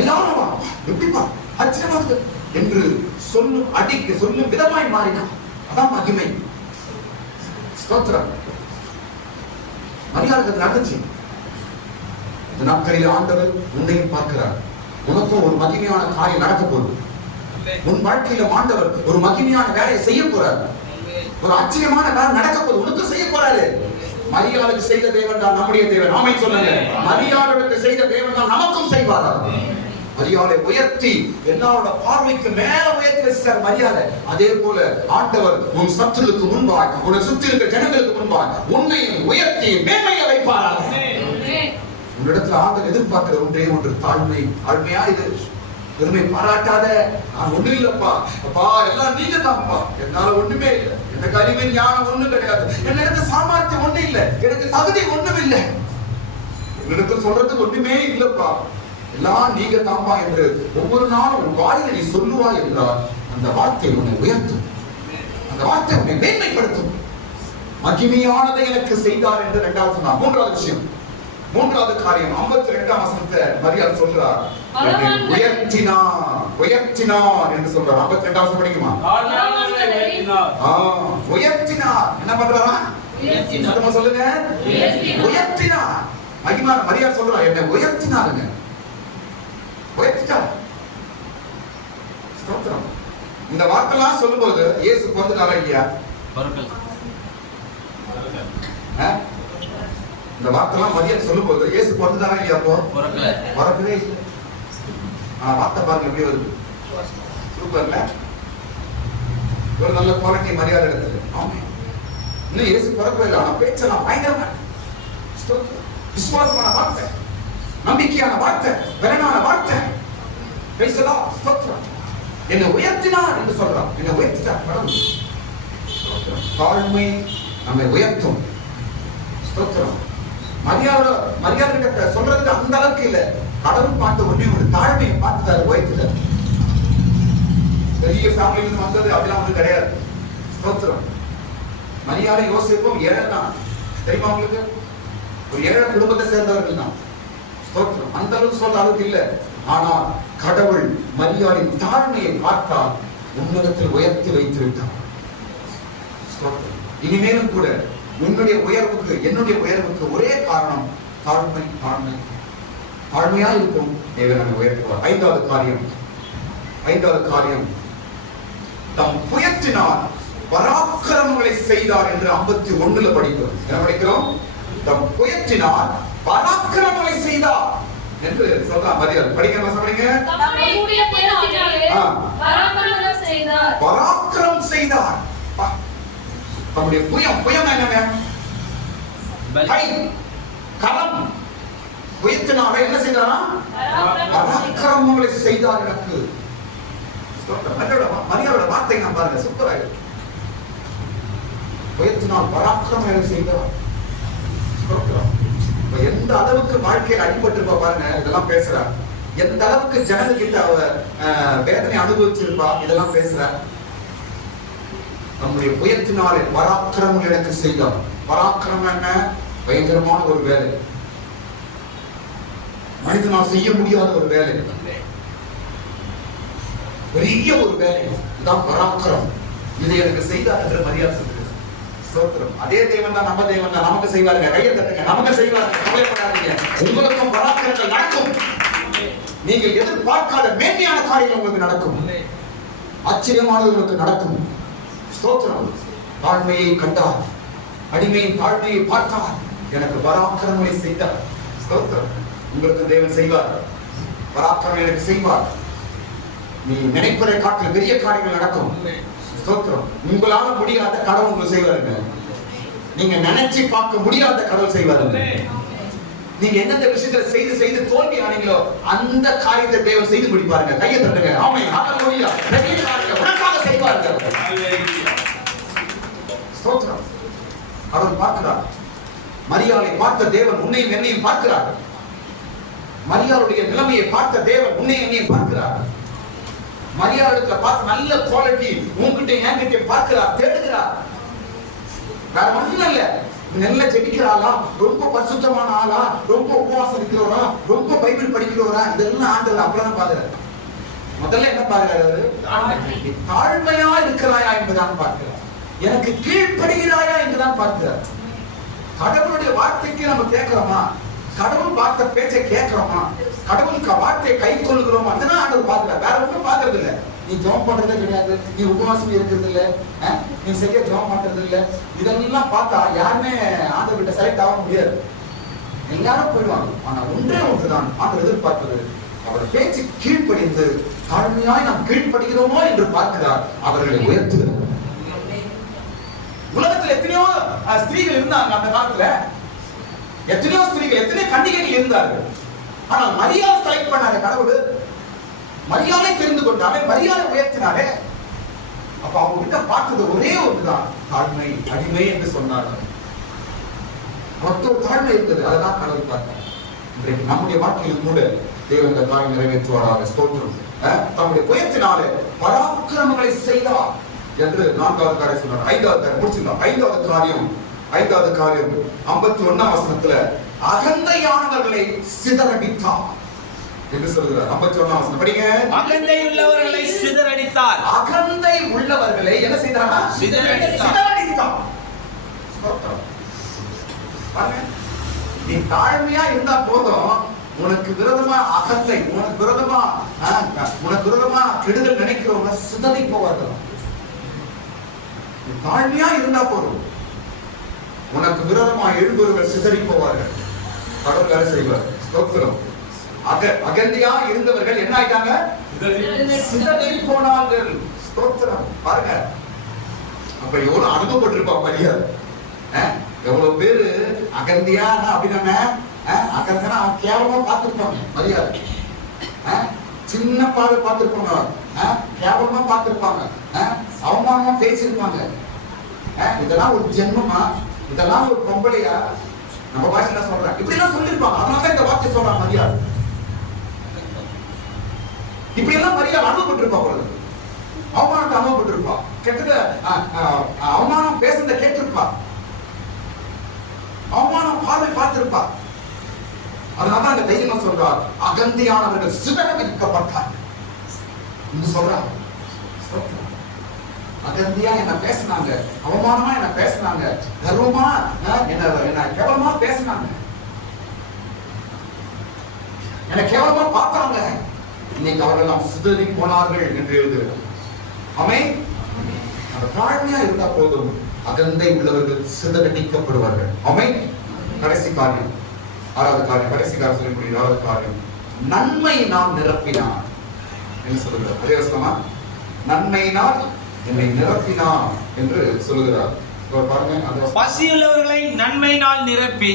எல்லாரும் எப்படிப்பா ஆச்சரியமாகுது என்று சொல்லும் விதமாய் மாறினார். அதான் மகிமை. ஸ்தோத்திரம். மரியாளுக்கு நடந்துச்சு. இந்த நாட்களில் ஆண்டவர் உன்னையும் பார்க்கிறார். உனக்கும் ஒரு மகிமையான காரியம் நடக்க போகுது. உன் வாழ்க்கையில ஆண்டவர் ஒரு மகிமையான வேலையை செய்ய போறார். ஒரு ஆச்சரியமான காரியம் நடக்க போகுது. உனக்கு செய்ய போறாரு. மரியாளுக்கு செய்த தேவன் தான் நம்முடைய தேவன். ஆமென் சொல்லுங்க. மரியாளுக்கு செய்த தேவன் தான் நமக்கும் செய்வாரா? மரியாதை உயர்த்தி எல்லாரோட பார்வைக்கு மேல உயர்த்தி வச்சிட்டார் மரியாதை. அதே போல ஆண்டவர் உன் சத்துருக்கு முன்பாய், உன்னை சுற்றி இருக்கிற ஜனங்களுக்கு முன்பாய் உன்னையும் உயர்த்தி மேன்மையை வைப்பாராக. உன்னிடத்துல ஆண்டவர் எதிர்பார்க்கிற ஒன்றே ஒன்று தாழ்மை. தாழ்மையா இது பெருமை பாராட்டாத. நான் ஒண்ணு இல்லப்பா, அப்பா எல்லாம் நீங்க தான்ப்பா, என்னால ஒண்ணுமே இல்லை, எனக்கு அறிவு ஞானம் ஒண்ணும் கிடையாது, என்னிடத்து சாமர்த்தியம் ஒண்ணு இல்லை, எனக்கு தகுதி ஒண்ணும் இல்லை, என்னிடத்து சொல்றதுக்கு ஒண்ணுமே இல்லப்பா, எல்லாம் நீங்க தாம்பா என்று ஒவ்வொரு நாளும் உன் வாயில நீ சொல்லுவாய் என்றால் அந்த வார்த்தை உன்னை உயர்த்தும், அந்த வார்த்தை உன்னை மேன்மைப்படுத்தும். மகிமையானதை எனக்கு செய்தார் என்று இரண்டாவது சொன்னார். மூன்றாவது விஷயம், மூன்றாவது காரியம் 52ஆம் வசனத்தை மரியாள் சொல்றார், உயர்த்தினார் என்று சொல்றார். 52ஆம் வசனம் படிக்குமா? உயர்த்தினார். என்ன பண்றாரா? சொல்லுங்க, உயர்த்தினார். மரியாள் சொல்றார், என்ன உயர்த்தினாருங்க, உயர்த்திட்டார். ஸ்தோத்திரம். இந்த வார்த்தைலாம் சொல்லும்போது இயேசு பிறந்துட்டாரா இல்லையா? இந்த வார்த்தைலாம் மரியாள் சொல்லும்போது இயேசு பிறந்துட்டாரா இல்லையா? அப்போ வரவே இல்லை. ஆனா வார்த்தை பாருங்க எப்படி வருது, சூப்பர்ல. ஒரு நல்ல குவாலிட்டி மரியாதை எடுத்தது. இன்னும் இயேசு பிறக்கவே இல்லை, ஆனா பேச்செல்லாம் பயங்கரமா, விசுவாசமான வார்த்தை, நம்பிக்கையான வார்த்தை, பலனான வார்த்தை. என்னை உயர்த்தினார் என்று சொல்றான். என்னை உயர்த்திட்டார் கடவுள். தாழ்மை நம்மை உயர்த்தும். ஸ்தோத்திரம். மரியாதை கிட்ட சொல்றதுக்கு அந்த அளவுக்கு இல்ல. கடவுள் பார்த்து ஒண்ணே ஒரு தாழ்மையை பார்த்துட்டாரு, உயர்த்திட்டார். பெரிய ஃபேமிலியில வந்தது அப்படிலாம் ஒன்றும் கிடையாது. ஸ்தோத்திரம். மரியாதை யோசிப்பும் ஏழை தான், தெரியுமா உங்களுக்கு? ஒரு ஏழை குடும்பத்தை சேர்ந்தவர்கள் தான். ஸ்தோத்திரம். அந்த அளவுக்கு சொல்ற அளவுக்கு இல்ல. ஆனால் கடவுள் மரியாதையின் தாழ்மையை பார்த்தால் உன்னதத்தில் உயர்த்தி வைத்து விட்டார். இனிமேலும் கூட உன்னுடைய உயர்வுக்கு என்னுடைய உயர்வுக்கு ஒரே காரணம் தாழ்மை. தாழ்மை தாழ்மையா இருக்கும். தேவன் நம்மை உயர்த்துவார். ஐந்தாவது காரியம் தம் புயத்தினால் பராக்கிரமங்களை செய்தார் என்று 51ல படிக்கிறோம். என்ன படிக்கிறோம்? தம் புயத்தினால் பராக்கிரமங்களை செய்தார் என்று சொல்றார் மரியாள். படிக்கிற வசனம் படிங்க. பராக்கிரம் செய்தார். நம்முடைய புயம் என்னங்க? கை, கரம். புயத்தினால என்ன செய்தாரா? பராக்கிரமங்களை செய்தார் எனக்கு. மரியாளோட வார்த்தை நான் பாருங்க, சூப்பரா இருக்கு. புயத்தினால் பராக்கிரமங்களை செய்தார். எந்த அளவுக்கு வாழ்க்கையில் அடிபட்டிருப்பா பாருங்க, இதெல்லாம் பேசுறா. எந்த அளவுக்கு ஜனங்கிட்ட அவ வேதனை அனுபவிச்சிருப்பா, இதெல்லாம் பேசுறா. நம்முடைய புயத்தினாலே பராக்கிரமம் எனக்கு செய்தார். பராக்கிரமம் என்ன? பயங்கரமான ஒரு வேலை, மனிதனால் செய்ய முடியாத ஒரு வேலை, பெரிய ஒரு வேலை. இதுதான் பராக்கிரம். இதை எனக்கு செய்தார் என்று மரியாதை சொல்லுங்க. அதே தேவன் தான், நம்ம தேவன் தான், நமக்கு செய்வாருங்க. கையை தட்டுங்க, நமக்கு செய்வாருங்க. கவலைப்படாதீங்க, உங்களுக்கும் பராக்கிரங்கள் நடக்கும். நீங்கள் எதிர்பார்க்காத மேன்மையான காரியங்கள் உங்களுக்கு நடக்கும். ஆச்சரியமானது உங்களுக்கு நடக்கும். ஸ்தோத்திரம். தாழ்மையை கண்டார், அடிமையின் தாழ்மையை பார்த்தார், எனக்கு பராக்கிரமங்களை செய்தார். ஸ்தோத்திரம். உங்களுக்கு தேவன் செய்வார், பராக்கிரமம் எனக்கு செய்வார். நீ நினைப்பதை காட்டில் பெரிய காரியங்கள் நடக்கும். ஸ்தோத்திரம். உங்களால முடியாத கடவுள் உங்களுக்கு செய்வாருங்க. நீங்க நினைச்சு பார்க்க முடியாத கடவுள் செய்வாருங்க. நீங்க எந்தெந்த விஷயத்துல செய்து தோல்வி ஆனீங்களோ அந்த காரியத்தை தேவன் செய்து முடிப்பாருங்க. கையை தட்டுங்க. ஆமென். ஹalleluya. பெரிய காரியம் உனக்காக செய்வாருங்க. ஸ்தோத்திரம். அவர் பார்க்கிறார். மரியாளை பார்த்த தேவன் உன்னையும் என்னையும் பார்க்கிறார். மரியாளுடைய நிலைமையை பார்த்த தேவன் உன்னையும் என்னையும் பார்க்கிறார். மரியாளுக்கு பார்த்து நல்ல குவாலிட்டி உன்கிட்ட என்கிட்ட பார்க்கிறார், தேடுகிறார். வேற ஒண்ணும் இல்ல. நல்ல ஜெபிக்கிறாளா, ரொம்ப பரிசுத்தமான ஆளா, ரொம்ப உபவாசம் இருக்கிறவரா, ரொம்ப பைபிள் படிக்கிறவரா, இதெல்லாம் ஆண்டவர் அப்பதான் பாக்குறாரு. முதல்ல என்ன பாக்குறாரு? தாழ்மையா இருக்கிறாயா என்பதான் பார்க்கிறார். எனக்கு கீழ்ப்படுகிறாயா என்றுதான் பார்க்கிறார். கடவுளுடைய வார்த்தைக்கு நம்ம கேட்கிறோமா? கடவுள் வார்த்தை பேச்சை கேட்கிறோமா? கடவுளுக்கு வார்த்தையை கை கொள்கிறோமா? அதுதான் ஆண்டவர் பார்க்கிறார். வேற ஒன்றும் பார்க்கறது இல்லை. நீ ஜெபம் பண்றதே கிடையாது, நீ உபவாசம் இருக்கிறது இல்ல, நீ சரியா ஜெபம் பண்றது இல்ல, இதெல்லாம் பார்த்தா யாருமே ஆண்டவர் கிட்ட செலக்ட் ஆக முடியாது. எல்லாரும் போயிடுவாங்க. ஆனா ஒன்றே ஒன்றுதான் ஆண்டவர் எதிர்பார்ப்பது, அவர் பேச்சு கீழ்ப்படிந்து தாழ்மையாய் நாம் கீழ்ப்படுகிறோமோ என்று பார்க்கிறார், அவர்களை உயர்த்துகிறார். உலகத்தில் எத்தனையோ ஸ்திரீகள் இருந்தாங்க அந்த காலத்துல, எத்தனையோ ஸ்திரீகள், எத்தனையோ கன்னிகைகள் இருந்தார்கள். ஆனால் மரியாதை செலக்ட் பண்ணாங்க கடவுள். மரியாதை தெரிந்து கொண்டாலே, மரியாதை உயர்த்தினாலே. அப்ப அவங்க கிட்ட பார்த்தது ஒரே ஒன்றுதான், தாழ்மை, அடிமை என்று சொன்னார்கள். மொத்த தாழ்மை இருந்தது, அதுதான் கடவுள் பார்த்தார். இன்றைக்கு நம்முடைய வாழ்க்கையில் கூட தேவன் தாய் நிறைவேற்றுவாராக. ஸ்தோத்திரம். தம்முடைய உயர்த்தினாலே பராக்கிரமங்களை செய்தார் என்று 4வது காரியம் சொன்னார். 5வது காரியம் முடிச்சிடலாம். 5வது காரியம் 51ஆம் வசனத்துல அகந்தையானவர்களை சிதறடித்தார் என்று சொல்கிறார். 51ஆம் வசனம் படிங்க. அகந்தை உள்ளவர்களை சிதறடித்தார். அகந்தை உள்ளவர்களை என்ன செய்தாரா? சிதறடித்தார். நீ தாழ்மையா இருந்தா போதும், உனக்கு விரோதமா அகந்தை, உனக்கு விரோதமா கெடுதல் நினைக்கிறவங்க சிதறி போவார்கள். தாழ்மையா இருந்தா போதும், உனக்கு விரோதமா எழுபவர்கள் சிதறி போவார்கள். கடவுள் வேலை செய்வார். ஸ்தோத்திரம். அகந்தையா இருந்தவர்கள் என்ன ஆயிட்டாங்க? சிதறி போனார்கள். ஸ்தோத்திரம். பாருங்க, அப்ப எவ்வளவு அனுபவப்பட்டிருப்பா மரியாதை. எவ்வளவு பேரு அகந்தியா அப்படின்னா, அகந்தனா கேவலமா பார்த்திருப்பாங்க மரியாதை. சின்ன பார்வை பார்த்திருப்பாங்க, கேவலமா பார்த்திருப்பாங்க, அவமானமா பேசியிருப்பாங்க. இதெல்லாம் ஒரு ஜென்மமா, இதெல்லாம் ஒரு பொம்பளையா, நம்ம பாஷையில சொல்றேன், இப்படி எல்லாம் சொல்லிருப்பாங்க. அதனால இந்த வார்த்தை சொல்றாங்க மரியாதை. இப்படி எல்லாம் மரியாதை அனுபவப்பட்டிருப்பா, அவமானத்தை அனுபவப்பட்டிருப்பா, கெட்டத அவமானம் பேசுறத கேட்டிருப்பா, அவமானம் பார்வை பார்த்திருப்பா. அதனால அந்த தைரியமா சொல்றார், அகந்தியானவர்கள் சிதறடிக்கப்பட்டார்கள் என்று சொல்றாங்க. அகந்தியா என்ன பேசினாங்க, அவமானமா என்ன பேசினாங்க, கர்வமா என்ன கேவலமா பேசினாங்க, என்ன கேவலமா பார்த்தாங்க. இன்னைக்கு அவர்கள் எல்லாம் சிதறி போனார்கள் என்று எழுதுகிறார். ஆமென். அந்த தாழ்மையா இருந்தா போதும், அகந்தை உள்ளவர்கள் சிதறடிக்கப்படுவார்கள். ஆமென். கடைசி காரியம், 6வது காரியம், கடைசி காரியம் சொல்லி முடியும். 6வது காரியம், நன்மை நாம் நிரப்பினார் என்று சொல்லுகிறார். அதே வசனமா, நன்மையினால் என்னை நிரப்பினார் என்று சொல்லுகிறார். பாருங்க, பசியுள்ளவர்களை நன்மையினால் நிரப்பி,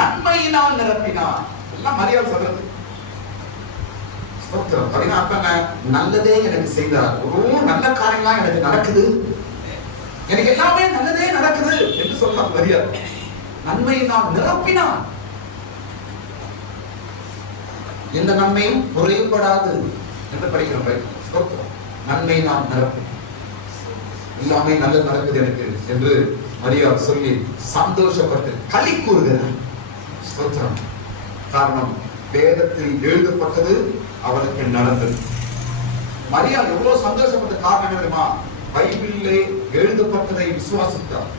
நன்மையினால் நிரப்பினார். எல்லாம் மரியாதை சொல்றது. நல்லதே எனக்கு செய்தார், ஒரு நல்ல காரியம்லாம் எனக்கு நடக்குது, எனக்கு எல்லாமே நல்லதே நடக்குது என்று சொல்றார் மரியாதை. நன்மையினால் நிரப்பினார். எந்த நன்மையும் குறைபடாது என்று படிக்கிறோம். நன்மையினால் நிரப்பி, எல்லாமே நல்லது நடக்குது எனக்கு என்று மரியாதை சொல்லி சந்தோஷப்பட்டு களி கூறுகிறார். ஸ்தோத்திரம். காரணம், வேதத்தில் எழுதப்பட்டது அவனுக்கு நடந்தது. மரியா எவ்வளவு சந்தோஷப்பட்ட காரணம் தெரியுமா? பைபிளிலே எழுதப்பட்டதை விசுவாசித்தார்.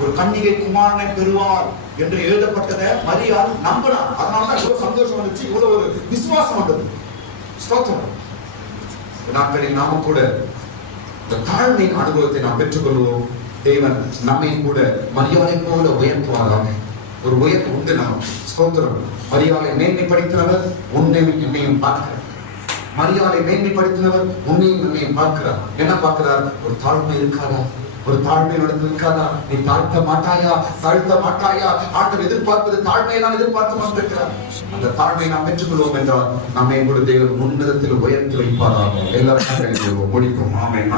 ஒரு கன்னிகை குமாரனை பெறுவார் என்று எழுதப்பட்டதை மரியா நம்பினார். அதனாலதான் இவ்வளவு சந்தோஷம் வந்துச்சு, இவ்வளவு ஒரு விசுவாசம் வந்தது. ஸ்தோத்திரம். நாட்களில் நாம கூட இந்த தாழ்மையின் அனுபவத்தை நாம் பெற்றுக்கொள்வோம். தேவன் நம்மை கூட மரியாதை போல உயர்த்துவாராக. ஒரு உயர்வு உண்டு நாம். ஸ்தோத்திரம். மரியாதை மேன்மைப்படுத்தினவர் உன்னையும் என்னையும் பார்க்கிறார். மரியாதை மேன்மைப்படுத்தினவர் உன்னையும் என்னையும் பார்க்கிறார். என்ன பார்க்கிறார்? ஒரு தாழ்மை இருக்காதா? ஒரு தாழ்மை நடந்து இருக்காதா? நீ தாழ்த்த மாட்டாயா? ஆண்டவர் எதிர்பார்ப்பது தாழ்மையை தான் எதிர்பார்த்து வந்திருக்கிறார். அந்த தாழ்மையை நாம் பெற்றுக்கொள்வோம் என்றால் நம்மை கூட தேவன் உன்னதத்தில் உயர்த்தி வைப்பாராக. எல்லாரும் முடிப்போம். ஆமென்.